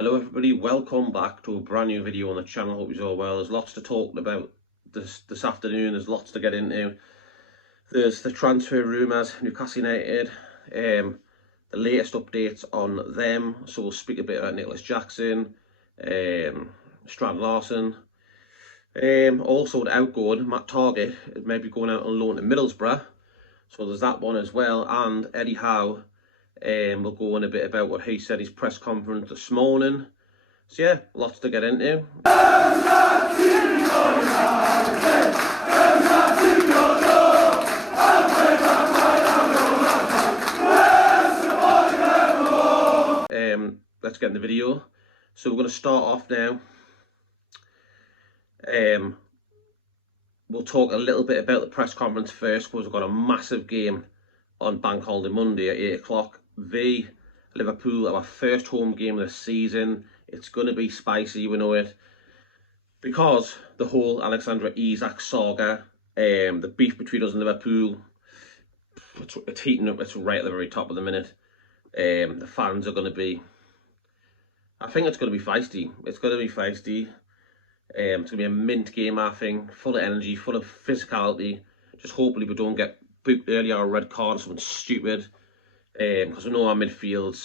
Hello everybody, welcome back to a brand new video on the channel. Hope you're all well. There's lots to talk about this afternoon. There's lots to get into. There's the transfer rumours, Newcastle United, the latest updates on them. So we'll speak a bit about Nicholas Jackson, Strand Larsen. Also the outgoing, Matt Target, may be going out on loan to Middlesbrough. So there's that one as well. And Eddie Howe. We'll go on a bit about what he said in his press conference this morning. So yeah, lots to get into. Let's get in the video. So we're going to start off now. We'll talk a little bit about the press conference first, because we've got a massive game on Bank Holiday Monday at 8 o'clock. Liverpool, our first home game of the season. It's going to be spicy, we know it, because the whole Alexander Isak saga, the beef between us and Liverpool, it's heating up. It's right at the very top of the minute. The fans are going to be, I think it's going to be feisty. It's going to be feisty. It's going to be a mint game, I think, full of energy, full of physicality. Just hopefully we don't get booked early or a red card or something stupid. Because we know our midfield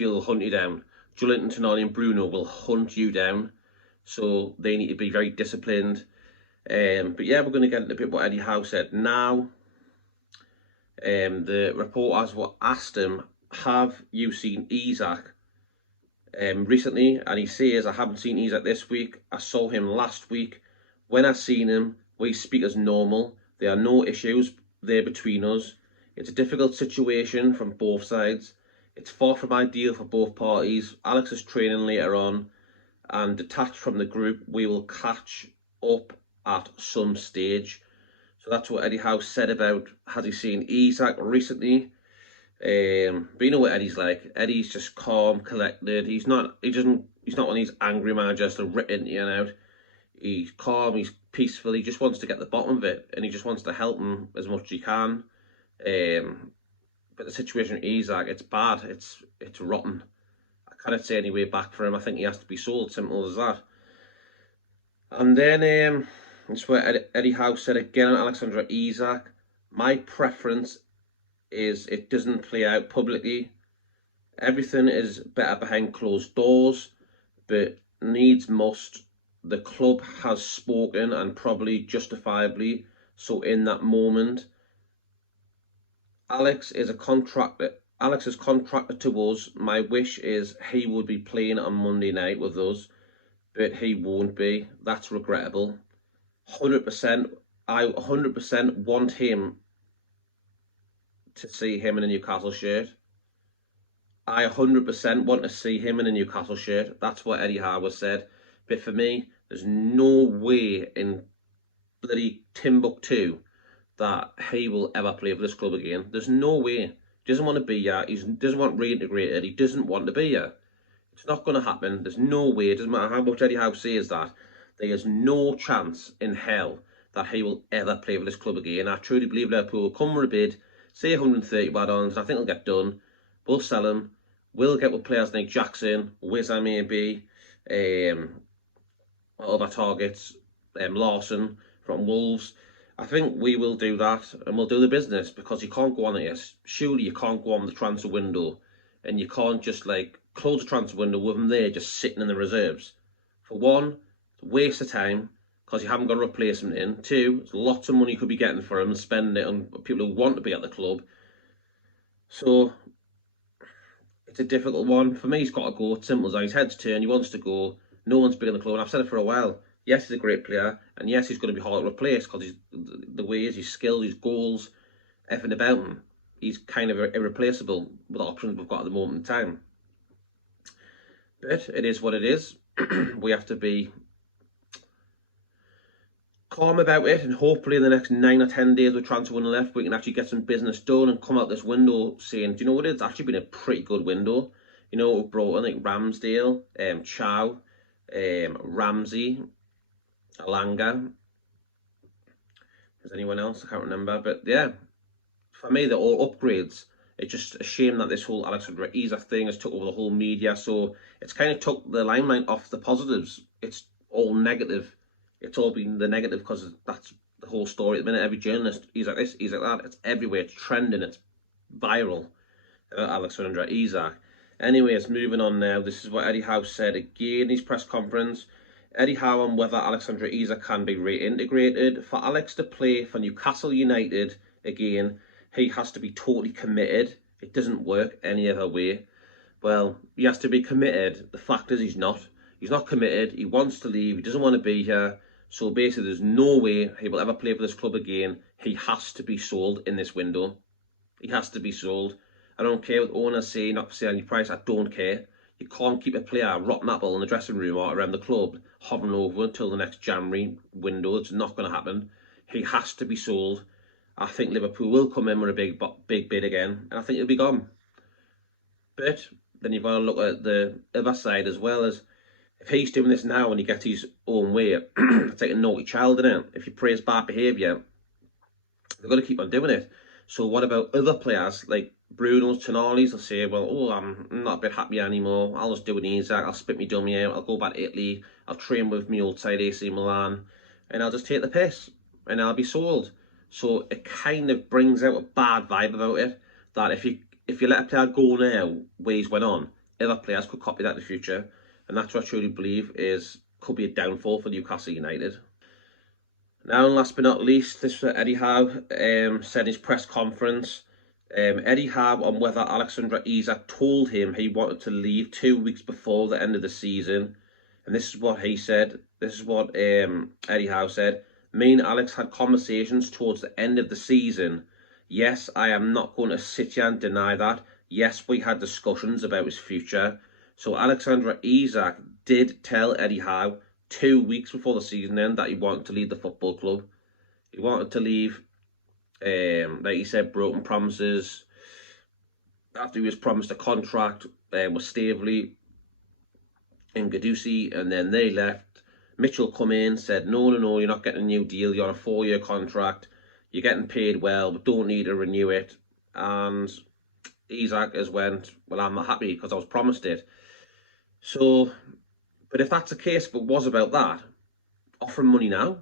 will hunt you down. Joelinton, Tonali and Bruno will hunt you down. So they need to be very disciplined. But yeah, we're going to get into a bit what Eddie Howe said now. The reporters were asked him, have you seen Isak recently? And he says, I haven't seen Isak this week. I saw him last week. When I seen him, we speak as normal. There are no issues there between us. It's a difficult situation from both sides. It's far from ideal for both parties. Alex is training later on, and detached from the group, we will catch up at some stage. So that's what Eddie Howe said about, has he seen Isak recently? But you know what Eddie's like. Eddie's just calm, collected. He's not one of these angry managers to rip into you and out. He's calm, he's peaceful, he just wants to get the bottom of it, and he just wants to help him as much as he can. But the situation with Isak, it's bad, it's rotten. I cannot see any way back for him. I think he has to be sold, simple as that. And then it's where Eddie Howe said again on Alexander Isak, my preference is it doesn't play out publicly. Everything is better behind closed doors, but needs must. The club has spoken, and probably justifiably so in that moment. Alex is contracted to us. My wish is he would be playing on Monday night with us, but he won't be. That's regrettable. 100%. I 100% want him to see him in a Newcastle shirt. I 100% want to see him in a Newcastle shirt. That's what Eddie Howe said. But for me, there's no way in bloody Timbuktu that he will ever play for this club again. There's no way. He doesn't want to be here. He doesn't want reintegrated. He doesn't want to be here. It's not going to happen. There's no way. It doesn't matter how much Eddie Howe says that. There is no chance in hell that he will ever play for this club again. I truly believe Liverpool will come with a bid, say 130 add-ons. I think it'll get done. We'll sell him. We'll get with players like Jackson, Wizza maybe, other targets, Larsen from Wolves. I think we will do that, and we'll do the business, because you can't go on it. Surely you can't go on the transfer window, and you can't just like close the transfer window with him there just sitting in the reserves. For one, it's a waste of time, because you haven't got a replacement in. Two, there's lots of money you could be getting for him and spending it on people who want to be at the club. So it's a difficult one. For me, he's got to go. It's simple as that. His head's turned. He wants to go. No one's big in the club, and I've said it for a while. Yes, he's a great player, and yes, he's going to be hard to replace, because the way he is, his skill, his goals, everything about him, he's kind of irreplaceable with the options we've got at the moment in time. But it is what it is. We have to be calm about it, and hopefully in the next 9 or 10 days with transfer window left, we can actually get some business done and come out this window saying, do you know what, it's actually been a pretty good window. You know, we've brought in like Ramsdale, Chow, Ramsey, Alanga. Is anyone else? I can't remember. But yeah, for me, they're all upgrades. It's just a shame that this whole Alexander Isak thing has took over the whole media. So it's kind of took the limelight off the positives. It's all negative. It's all been the negative because that's the whole story at the minute. Every journalist, he's like this, he's like that. It's everywhere. It's trending. It's viral. Alexander Isak. Anyways, moving on now. This is what Eddie Howe said again in his press conference. Eddie Howe on whether Alexander Isak can be reintegrated. For Alex to play for Newcastle United again, he has to be totally committed. It doesn't work any other way. Well, he has to be committed. The fact is he's not. He's not committed. He wants to leave. He doesn't want to be here. So basically, there's no way he will ever play for this club again. He has to be sold in this window. He has to be sold. I don't care what owners say, not for sale any price. I don't care. You can't keep a player, rotten apple, in the dressing room or around the club, hovering over until the next January window. It's not going to happen. He has to be sold. I think Liverpool will come in with a big bid again, and I think he'll be gone. But then you've got to look at the other side as well. As if he's doing this now and he gets his own way, it's like a naughty child, isn't it? If you praise bad behaviour, they're going to keep on doing it. So what about other players like Bruno's, Tonali's? They'll say, well, oh, I'm not a bit happy anymore. I'll just do an Isak. I'll spit me dummy out. I'll go back to Italy. I'll train with me old side AC Milan, and I'll just take the piss, and I'll be sold. So it kind of brings out a bad vibe about it. That if you let a player go now, where he's went on, other players could copy that in the future, and that's what I truly believe could be a downfall for Newcastle United. Now, last but not least, this was Eddie Howe said in his press conference. Eddie Howe on whether Alexander Isak told him he wanted to leave 2 weeks before the end of the season. And this is what he said. This is what Eddie Howe said. Me and Alex had conversations towards the end of the season. Yes, I am not going to sit here and deny that. Yes, we had discussions about his future. So Alexander Isak did tell Eddie Howe 2 weeks before the season end that he wanted to leave the football club. He wanted to leave, like he said, broken promises. After he was promised a contract with Staveley and Guendouzi, and then they left. Mitchell come in, said, no, you're not getting a new deal. You're on a 4-year contract. You're getting paid well, but don't need to renew it. And Isak has went, well, I'm not happy because I was promised it. So, but if that's the case, if it was about that, offer him money now.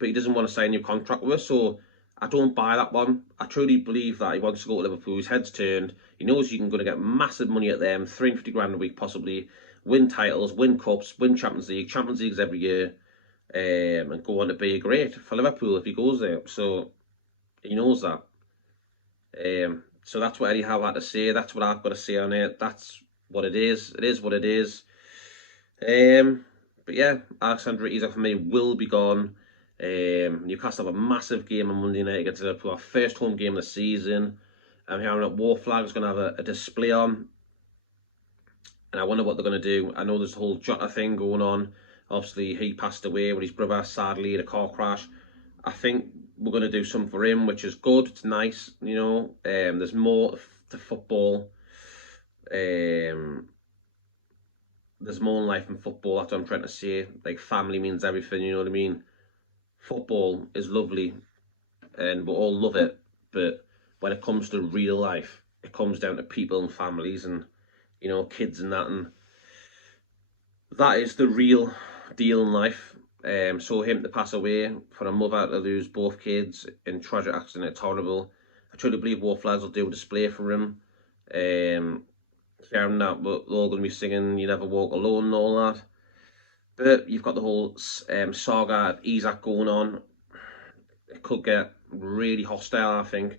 But he doesn't want to sign a new contract with us, so I don't buy that one. I truly believe that he wants to go to Liverpool. His head's turned. He knows you can go to get massive money at them, 350 grand a week possibly, win titles, win cups, win Champions Leagues every year, and go on to be great for Liverpool if he goes there. So he knows that. So that's what Eddie Howe had to say. That's what I've got to say on it. That's what it is. It is what it is. But yeah, Alexander Isak for me will be gone. Newcastle have a massive game on Monday night against Liverpool, our first home game of the season. I'm hearing that War Flag is going to have a display on, and I wonder what they're going to do. I know there's a whole Jota thing going on. Obviously, he passed away with his brother, sadly, in a car crash. I think we're going to do something for him, which is good. It's nice, you know. There's more to football. There's more in life than football. That's what I'm trying to say. Like, family means everything, you know what I mean? Football is lovely, and we all love it. But when it comes to real life, it comes down to people and families and, you know, kids and that. And that is the real deal in life. So him to pass away, for a mother to lose both kids in tragic accident, it's horrible. I truly believe War Flags will do a display for him. Sharing that we're all going to be singing You Never Walk Alone and all that. But you've got the whole saga of Isak going on. It could get really hostile, I think.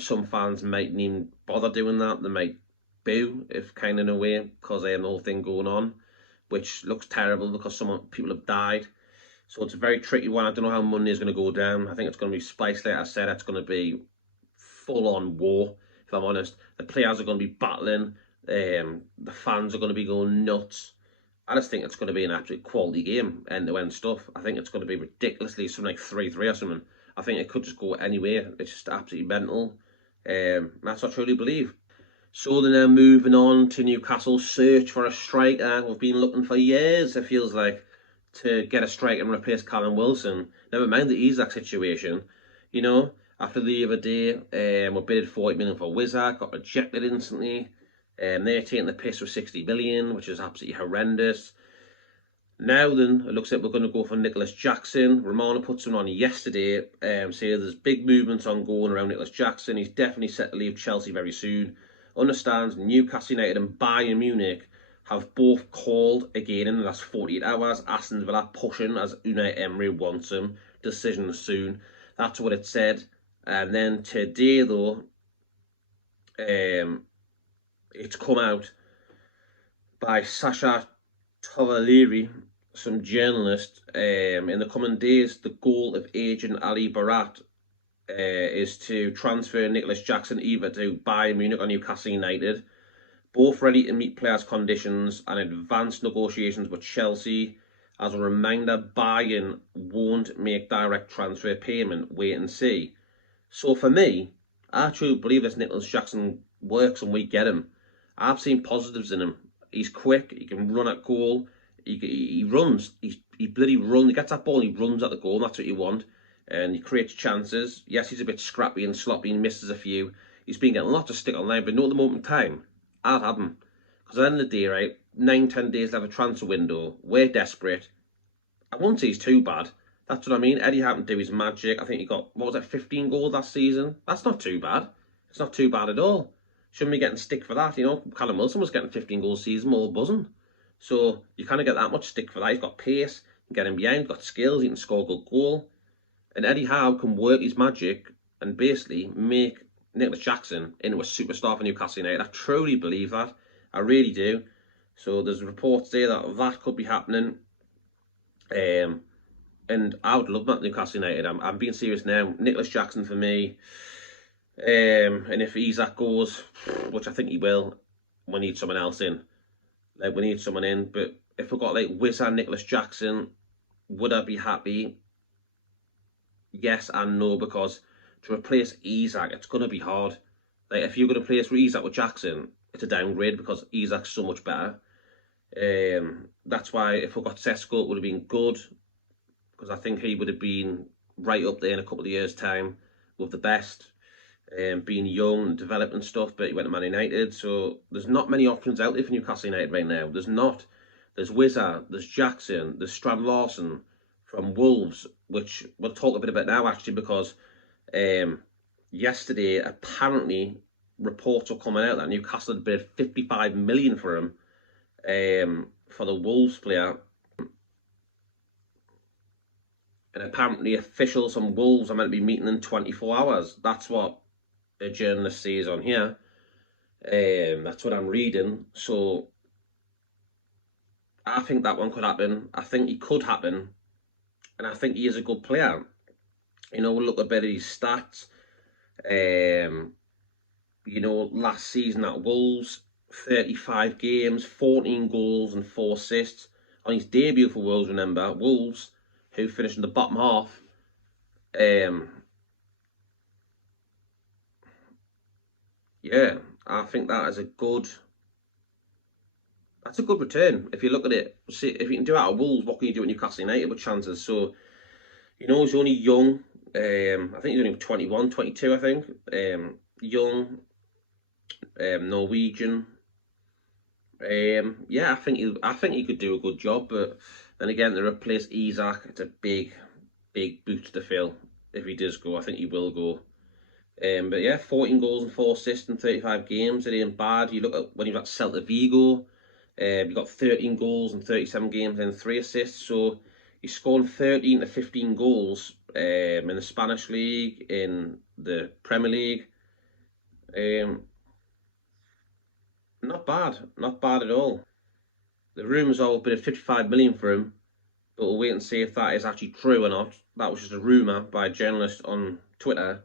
Some fans mightn't even bother doing that. They might boo, if kind of in a way, because they have the whole thing going on, which looks terrible because people have died. So it's a very tricky one. I don't know how Monday is going to go down. I think it's going to be spiced, like I said. It's going to be full-on war, if I'm honest. The players are going to be battling. The fans are going to be going nuts. I just think it's going to be an absolute quality game, end-to-end stuff. I think it's going to be ridiculously something like 3-3 or something. I think it could just go anywhere. It's just absolutely mental. That's what I truly believe. So they're now moving on to Newcastle's search for a striker. We've been looking for years, it feels like, to get a striker and replace Callum Wilson. Never mind the Isak situation. You know, after the other day, we bid 40 million for Wizard, got rejected instantly. They're taking the piss with 60 million, which is absolutely horrendous. Now then, it looks like we're going to go for Nicholas Jackson. Romano put something on yesterday, saying there's big movements ongoing around Nicholas Jackson. He's definitely set to leave Chelsea very soon. Understands Newcastle United and Bayern Munich have both called again in the last 48 hours. Aston Villa pushing as Unai Emery wants him. Decision soon. That's what it said. And then today, though, it's come out by Sasha Tavaleri, some journalist. In the coming days, the goal of agent Ali Barat is to transfer Nicholas Jackson either to Bayern Munich or Newcastle United, both ready to meet players' conditions and advance negotiations with Chelsea. As a reminder, Bayern won't make direct transfer payment. Wait and see. So for me, I truly believe this Nicholas Jackson works and we get him. I've seen positives in him. He's quick. He can run at goal. He runs. He bloody runs. He gets that ball. He runs at the goal. That's what you want. And he creates chances. Yes, he's a bit scrappy and sloppy and misses a few. He's been getting lots of stick online, but not at the moment in time. I'd have him. Because at the end of the day, right, 9-10 days to have a transfer window. We're desperate. I won't say he's too bad. That's what I mean. Eddie Howe can do his magic. I think he got, what was it, 15 goals last season? That's not too bad. It's not too bad at all. Shouldn't be getting stick for that, you know. Callum Wilson was getting 15 goals a season, all buzzing. So you kind of get that much stick for that. He's got pace, you can get him behind, got skills, he can score a good goal. And Eddie Howe can work his magic and basically make Nicholas Jackson into a superstar for Newcastle United. I truly believe that. I really do. So there's reports there that could be happening. And I would love that Newcastle United. I'm being serious now. Nicholas Jackson for me. And if Isaac goes, which I think he will, we need someone else in. Like, we need someone in. But if we've got like Wizard Nicholas Jackson, would I be happy? Yes and no, because to replace Isaac, it's going to be hard. Like, if you're going to replace Isaac with Jackson, it's a downgrade because Isaac's so much better. That's why if we got Sesko, it would have been good, because I think he would have been right up there in a couple of years' time with the best. Being young and developing stuff, but he went to Man United, so there's not many options out there for Newcastle United right now. There's not. There's Wizard, there's Jackson, there's Strand Larsen from Wolves, which we'll talk a bit about now actually, because yesterday apparently reports were coming out that Newcastle had bid 55 million for him, for the Wolves player. And apparently officials from Wolves are meant to be meeting in 24 hours. That's what a journalist says on here. That's what I'm reading. So I think that one could happen. I think he could happen. And I think he is a good player. You know, we'll look a bit at his stats. You know, last season at Wolves, 35 games, 14 goals and 4 assists. On his debut for Wolves, remember, Wolves, who finished in the bottom half, yeah, I think that is a good. That's a good return if you look at it. See, if you can do it at Wolves, what can you do at Newcastle United with chances? So, you know, he's only young. I think he's only 21, 22, I think. Young, Norwegian. Yeah, I think he could do a good job, but then again, to replace Isaac, it's a big boot to fill. If he does go, I think he will go. But yeah, 14 goals and 4 assists in 35 games. It ain't bad. You look at when he was at Celta Vigo, he got 13 goals in 37 games and 3 assists. So he's scored 13 to 15 goals in the Spanish League, in the Premier League. Not bad at all. The rumours are a bit of 55 million for him, but we'll wait and see if that is actually true or not. That was just a rumour by a journalist on Twitter.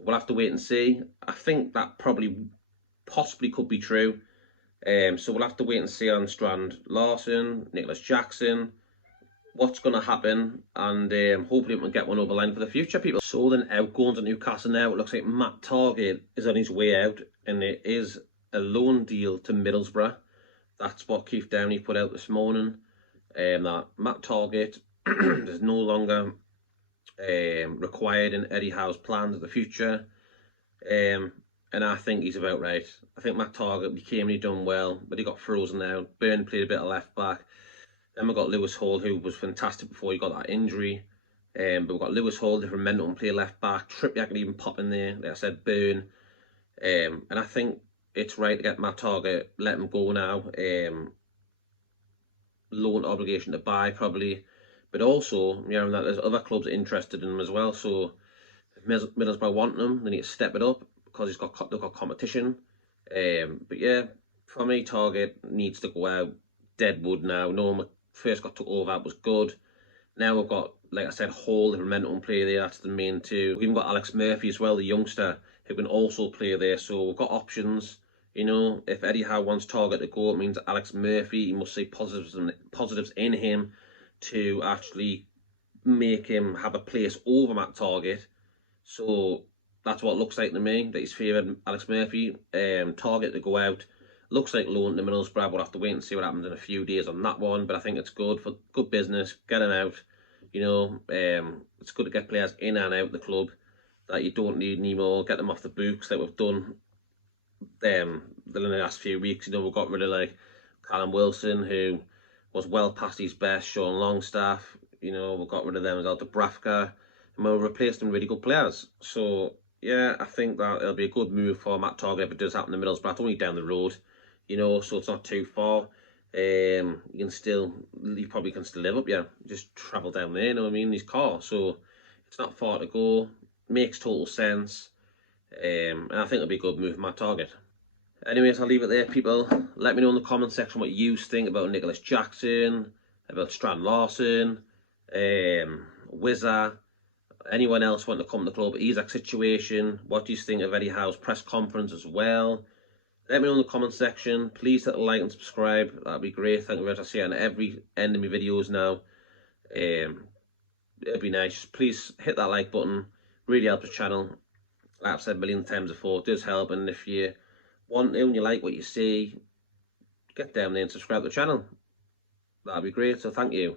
We'll have to wait and see. I think that possibly could be true. So we'll have to wait and see on Strand Larsen, Nicholas Jackson, what's going to happen, and hopefully we can get one over the line for the future, people. So then outgoings at Newcastle now, it looks like Matt Targett is on his way out, and it is a loan deal to Middlesbrough. That's what Keith Downey put out this morning. That Matt Targett is no longer required in Eddie Howe's plans of the future. And and I think he's about right. I think Matt Targett, he came and he done well, but he got frozen out. Burn played a bit of left back. Then we got Lewis Hall, who was fantastic before he got that injury. But we've got Lewis Hall, different mental, and play left back. Trippier can even pop in there. Like I said, Burn. And I think it's right to get Matt Targett, let him go now. Loan obligation to buy, probably. But also, you know, that there's other clubs interested in him as well. So if Middlesbrough want him, they need to step it up because they've got competition. But yeah, for me, Targett needs to go out. Deadwood now. Norman first got took over, that was good. Now we've got, like I said, Hall, the momentum player there. That's the main two. We've even got Alex Murphy as well, the youngster, who can also play there. So we've got options. You know, if Eddie Howe wants Targett to go, it means Alex Murphy, he must see positives in him to actually make him have a place over Matt Targett. So that's what it looks like to me, that he's favoured Alex Murphy. Targett to go out. Looks like loan to Middlesbrough. We'll have to wait and see what happens in a few days on that one. But I think it's good for good business. Get him out. You know, it's good to get players in and out the club that you don't need anymore. Get them off the books like we've done in the last few weeks. You know, we've got rid of like Callum Wilson, who was well past his best. Sean Longstaff. You know, we've got rid of them as well. Dubravka, and we'll replace them with really good players. So yeah, I think that it'll be a good move for Matt Targett if it does happen in Middlesbrough. It's only down the road. You know, so it's not too far. You probably can still live up, yeah. Just travel down there, you know what I mean, in his car. So it's not far to go. Makes total sense. And I think it'll be a good move for Matt Targett. Anyways, I'll leave it there, people. Let me know in the comment section what you think about Nicholas Jackson, about Strand Larsen, Wizard, anyone else wanting to come to the club, Isaac situation. What do you think of Eddie Howe's press conference as well? Let me know in the comment section. Please hit the like and subscribe. That'd be great. Thank you very much. I see it on every end of my videos now. It'd be nice. Please hit that like button. Really helps the channel. Like I've said a million times before, it does help. And if you want to and you like what you see, get down there and subscribe to the channel. That'd be great. So thank you.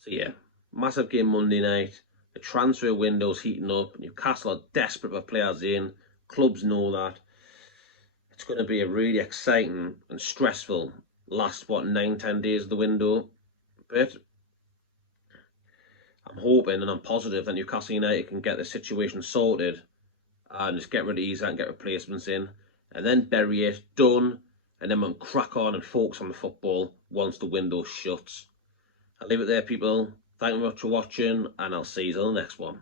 So yeah, massive game Monday night. The transfer window's heating up. Newcastle are desperate for players in. Clubs know that. It's going to be a really exciting and stressful last, 9-10 days of the window. But I'm hoping and I'm positive that Newcastle United can get the situation sorted and just get rid of Isaac and get replacements in. And then bury it, done. And then we'll crack on and focus on the football once the window shuts. I'll leave it there, people. Thank you very much for watching, and I'll see you on the next one.